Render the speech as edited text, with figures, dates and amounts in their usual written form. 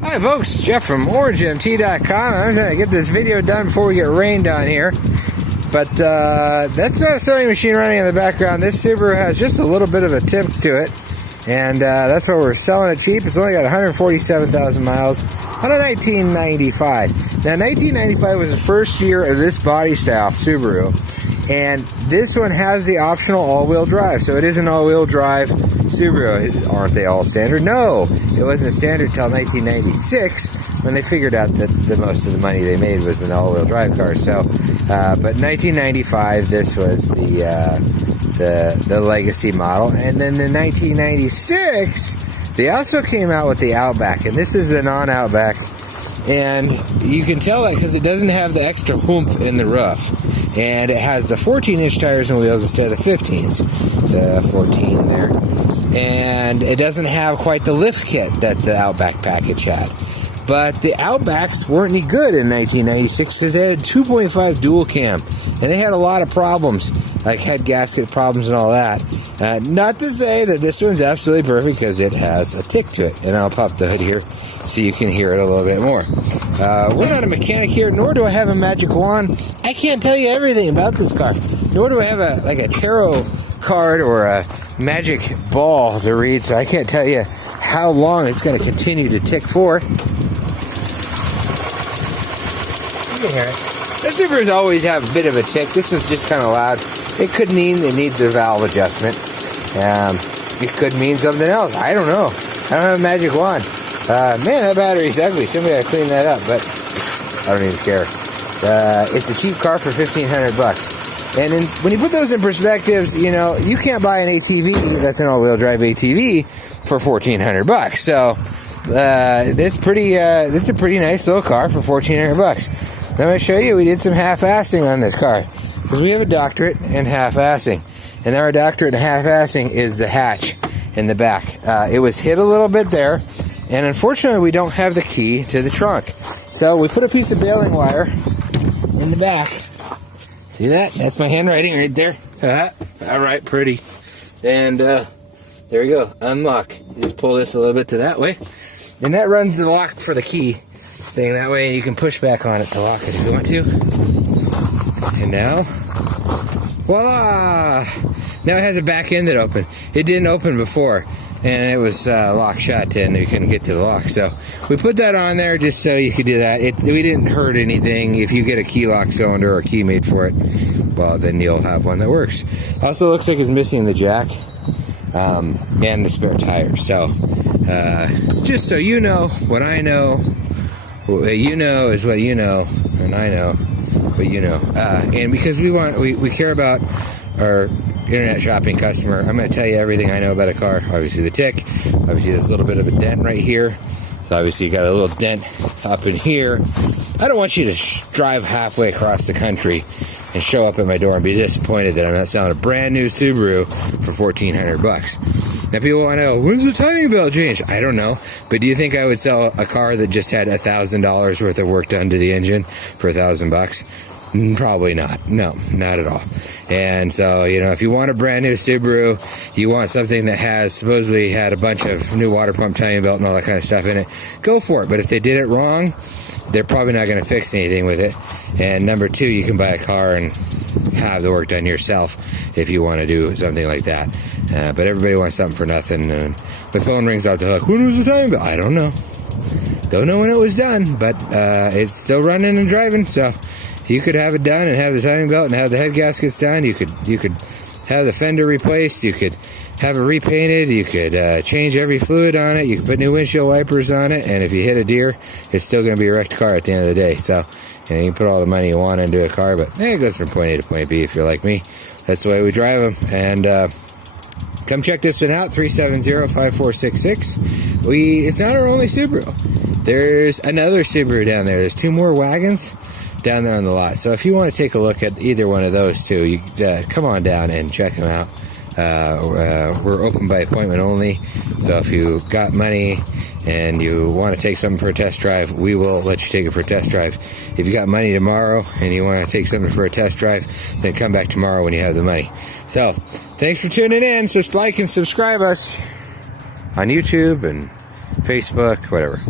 Hi folks, Jeff from OrangeMT.com. I'm going to get this video done before we get rained on here. But that's not a sewing machine running in the background. This Subaru has just a little bit of a tip to it. And that's why we're selling it cheap. It's only got 147,000 miles on a 1995. Now 1995 was the first year of this body style Subaru. And this one has the optional all-wheel drive. So it is an all-wheel drive Subaru. Aren't they all standard? No, it wasn't standard until 1996 when they figured out that the most of the money they made was an all-wheel drive car. So, but 1995, this was the legacy model. And then in 1996, they also came out with the Outback. And this is the non-Outback. And you can tell that because it doesn't have the extra hump in the roof. And it has the 14-inch tires and wheels instead of the 15s. The 14 there. And it doesn't have quite the lift kit that the Outback package had. But the Outbacks weren't any good in 1996 because they had 2.5 dual cam. And they had a lot of problems, like head gasket problems and all that. Not to say that this one's absolutely perfect because it has a tick to it. And I'll pop the hood here so you can hear it a little bit more. We're not a mechanic here, nor do I have a magic wand. I can't tell you everything about this car. Nor do I have a tarot card or a magic ball to read, so I can't tell you how long it's going to continue to tick for. You can hear it. The Subarus always have a bit of a tick. This one's just kind of loud. It could mean it needs a valve adjustment. It could mean something else. I don't know. I don't have a magic wand. Man, that battery's ugly. Somebody ought to clean that up, but I don't even care. It's a cheap car for $1,500. And when you put those in perspectives, you know, you can't buy an ATV, that's an all-wheel drive ATV, for $1,400. So, it's a pretty nice little car for $1,400. I'm going to show you, we did some half-assing on this car. Because we have a doctorate in half-assing. And our doctorate in half-assing is the hatch in the back. It was hit a little bit there. And unfortunately, we don't have the key to the trunk. So we put a piece of baling wire in the back. See that? That's my handwriting right there. All right, pretty. And there we go. Unlock. You just pull this a little bit to that way. And that runs the lock for the key thing. That way you can push back on it to lock it if you want to. And now, voila! Now it has a back end that opened. It didn't open before. And it was locked shut and we couldn't get to the lock. So we put that on there just so you could do that. We didn't hurt anything. If you get a key lock cylinder or a key made for it, well, then you'll have one that works. Also looks like it's missing the jack and the spare tire. So just so you know what I know, what you know is what you know, and I know what you know. And because we care about our internet shopping customer, I'm going to tell you everything I know about a car. Obviously the tick, obviously there's a little bit of a dent right here, so obviously you got a little dent up in here. I don't want you to drive halfway across the country and show up at my door and be disappointed that I'm not selling a brand new Subaru for $1,400. Now people want to know, when's the timing belt change? I don't know, but do you think I would sell a car that just had $1,000 worth of work done to the engine for $1,000? Probably not. No, not at all. And so, you know, if you want a brand new Subaru, you want something that has supposedly had a bunch of new water pump timing belt and all that kind of stuff in it, go for it. But if they did it wrong, they're probably not going to fix anything with it. And number two, you can buy a car and have the work done yourself if you want to do something like that. But everybody wants something for nothing. And my phone rings off the hook. When was the timing belt? I don't know. Don't know when it was done, but it's still running and driving, so you could have it done and have the timing belt and have the head gaskets done. You could have the fender replaced. You could have it repainted. You could change every fluid on it. You could put new windshield wipers on it. And if you hit a deer, it's still going to be a wrecked car at the end of the day. So, you know, you can put all the money you want into a car, but it goes from point A to point B if you're like me. That's the way we drive them. And come check this one out, 370-5466. It's not our only Subaru. There's another Subaru down there. There's two more wagons down there on the lot. So if you want to take a look at either one of those two, you come on down and check them out. We're open by appointment only. So if you got money and you want to take something for a test drive, we will let you take it for a test drive. If you got money tomorrow and you want to take something for a test drive, then come back tomorrow when you have the money. So thanks for tuning in. So like and subscribe us on YouTube and Facebook, whatever.